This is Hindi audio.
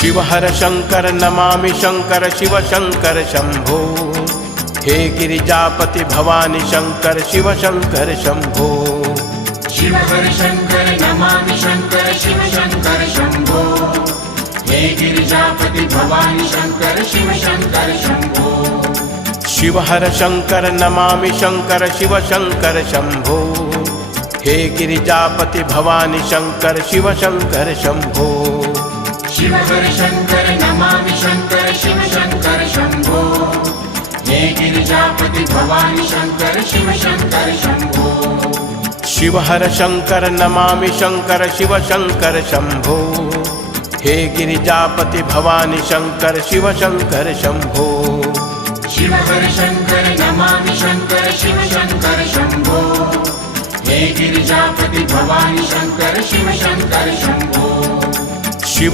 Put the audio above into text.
शिव हर शंकर नमामि शंकर शिव शंकर शंभो। हे गिरिजापति भवानी शंकर शिव शंकर शंभो। शिव हर शंकर नमामि शंकर शिव शंकर शंभो। हे गिरिजापति भवानी शंकर शिव शंकर शंभो। शिव हर शंकर नमामि शंकर शिव शंकर शंभो। हे गिरिजापति भवानी शंकर शिव शंकर शंभो। शिव हर शंकर नमामि शंकर शिव शंकर शंभो। हे गिरिजापति भवानी शंकर शिव शंकर शंभो। शिव हर शंकर नमामि शंकर शिव शंकर शंभो। हे गिरिजापति भवानी शंकर शिव शंकर शंभो। शिव हर शंकर नमामि शंकर शिव शंकर शंभो। हे गिरिजापति भवानी शंकर शिव शंकर शंभो।